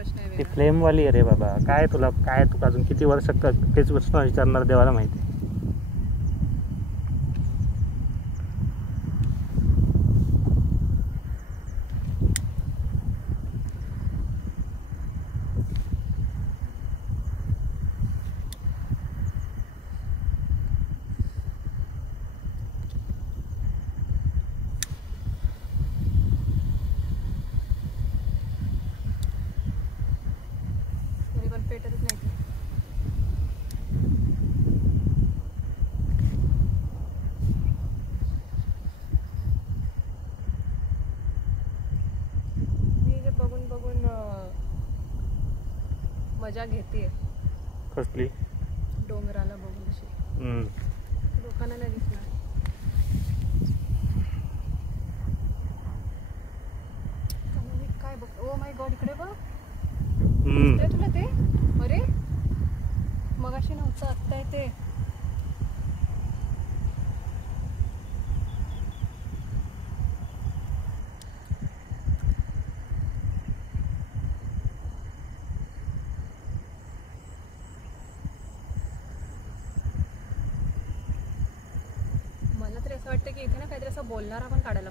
प्रश्न आहे ती वेगळा. फ्लेमवाली आहे रे बाबा. काय तुला काय तू अजून किती वर्ष तेच प्रश्न विचारणार देवाला माहिती. तरी पण पेटतच नाही ते. मी जे बघून बघून मजा घेते कसली? डोंगराला बघून अशी. हम्म. लोकांना नाही दिसणार. त्यामुळे मी काय बघ, ओ माय गॉड, इकडे बघ. हम्म. दिसतंय तुला ते? अरे मगाशी नव्हतं, आत्ता आहे ते. मला तरी असं वाटतं की इथे ना काहीतरी असं बोलणारा पण काढायला